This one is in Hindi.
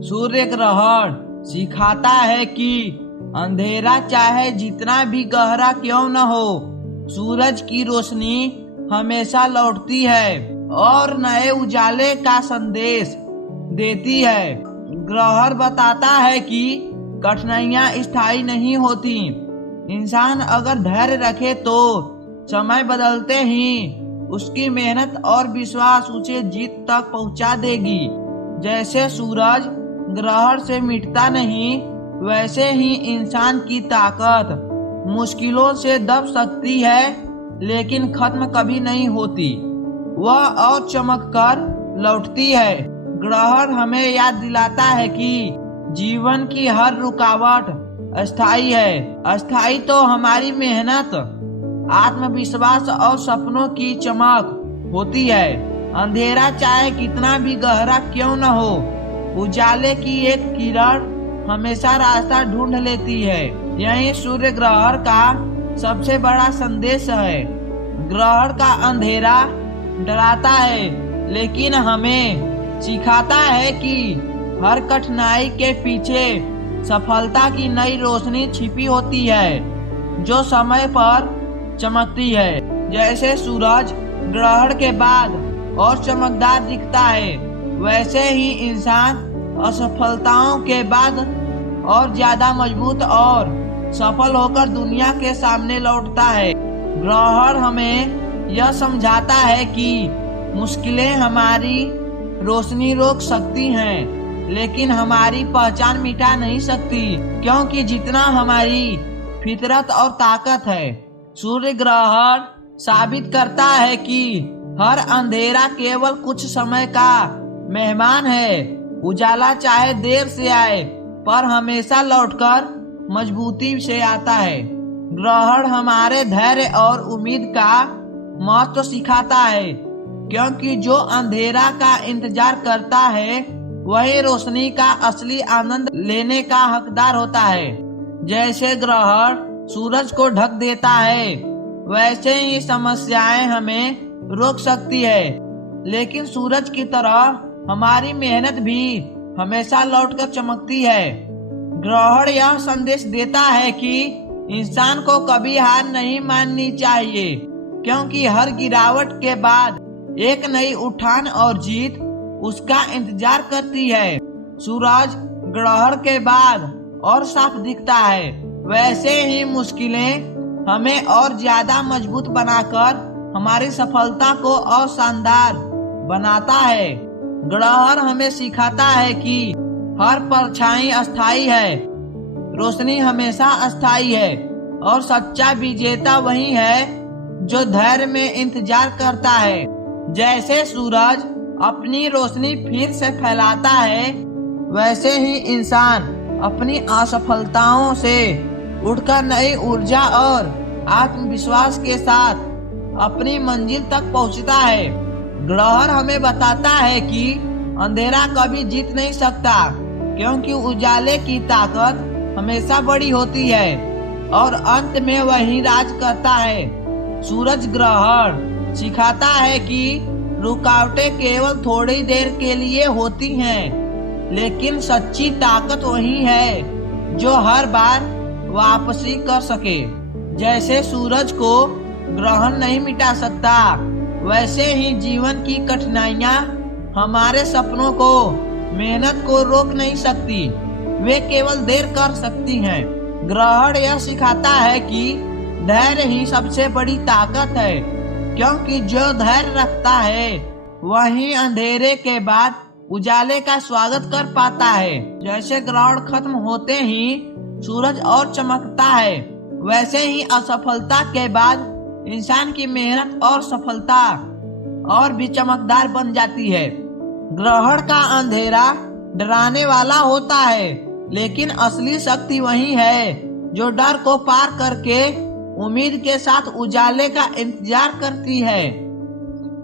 सूर्य ग्रहण सिखाता है कि अंधेरा चाहे जितना भी गहरा क्यों न हो, सूरज की रोशनी हमेशा लौटती है और नए उजाले का संदेश देती है। ग्रहण बताता है कि कठिनाइयां स्थायी नहीं होती। इंसान अगर धैर्य रखे तो समय बदलते ही उसकी मेहनत और विश्वास उसे जीत तक पहुंचा देगी। जैसे सूरज ग्रहण से मिटता नहीं, वैसे ही इंसान की ताकत मुश्किलों से दब सकती है लेकिन खत्म कभी नहीं होती, वह और चमक कर लौटती है। ग्रहण हमें याद दिलाता है कि जीवन की हर रुकावट अस्थायी है। अस्थायी तो हमारी मेहनत, आत्मविश्वास और सपनों की चमक होती है। अंधेरा चाहे कितना भी गहरा क्यों न हो, उजाले की एक किरण हमेशा रास्ता ढूंढ लेती है। यही सूर्य ग्रहण का सबसे बड़ा संदेश है। ग्रहण का अंधेरा डराता है लेकिन हमें सिखाता है कि हर कठिनाई के पीछे सफलता की नई रोशनी छिपी होती है जो समय पर चमकती है। जैसे सूरज ग्रहण के बाद और चमकदार दिखता है, वैसे ही इंसान असफलताओं के बाद और ज्यादा मजबूत और सफल होकर दुनिया के सामने लौटता है। ग्रहण हमें यह समझाता है कि मुश्किलें हमारी रोशनी रोक सकती हैं, लेकिन हमारी पहचान मिटा नहीं सकती, क्योंकि जितना हमारी फितरत और ताकत है। सूर्य ग्रहण साबित करता है कि हर अंधेरा केवल कुछ समय का मेहमान है। उजाला चाहे देर से आए पर हमेशा लौटकर मजबूती से आता है। ग्रहण हमारे धैर्य और उम्मीद का महत्व सिखाता है, क्योंकि जो अंधेरा का इंतजार करता है वही रोशनी का असली आनंद लेने का हकदार होता है। जैसे ग्रहण सूरज को ढक देता है, वैसे ही समस्याएं हमें रोक सकती है, लेकिन सूरज की तरह हमारी मेहनत भी हमेशा लौटकर चमकती है। ग्रहण यह संदेश देता है कि इंसान को कभी हार नहीं माननी चाहिए, क्योंकि हर गिरावट के बाद एक नई उठान और जीत उसका इंतजार करती है। सूरज ग्रहण के बाद और साफ दिखता है, वैसे ही मुश्किलें हमें और ज्यादा मजबूत बनाकर हमारी सफलता को और शानदार बनाता है। ग्रहण हमें सिखाता है कि हर परछाई अस्थायी है, रोशनी हमेशा अस्थायी है और सच्चा विजेता वही है जो धैर्य में इंतजार करता है। जैसे सूरज अपनी रोशनी फिर से फैलाता है, वैसे ही इंसान अपनी असफलताओं से उठकर नई ऊर्जा और आत्मविश्वास के साथ अपनी मंजिल तक पहुंचता है। ग्रहण हमें बताता है कि अंधेरा कभी जीत नहीं सकता, क्योंकि उजाले की ताकत हमेशा बड़ी होती है और अंत में वही राज करता है। सूरज ग्रहण सिखाता है कि रुकावटें केवल थोड़ी देर के लिए होती हैं, लेकिन सच्ची ताकत वही है जो हर बार वापसी कर सके। जैसे सूरज को ग्रहण नहीं मिटा सकता, वैसे ही जीवन की कठिनाइयां हमारे सपनों को, मेहनत को रोक नहीं सकती, वे केवल देर कर सकती हैं। ग्रहण यह सिखाता है कि धैर्य ही सबसे बड़ी ताकत है, क्योंकि जो धैर्य रखता है वही अंधेरे के बाद उजाले का स्वागत कर पाता है। जैसे ग्रहण खत्म होते ही सूरज और चमकता है, वैसे ही असफलता के बाद इंसान की मेहनत और सफलता और भी चमकदार बन जाती है। ग्रहण का अंधेरा डराने वाला होता है, लेकिन असली शक्ति वही है जो डर को पार करके उम्मीद के साथ उजाले का इंतजार करती है।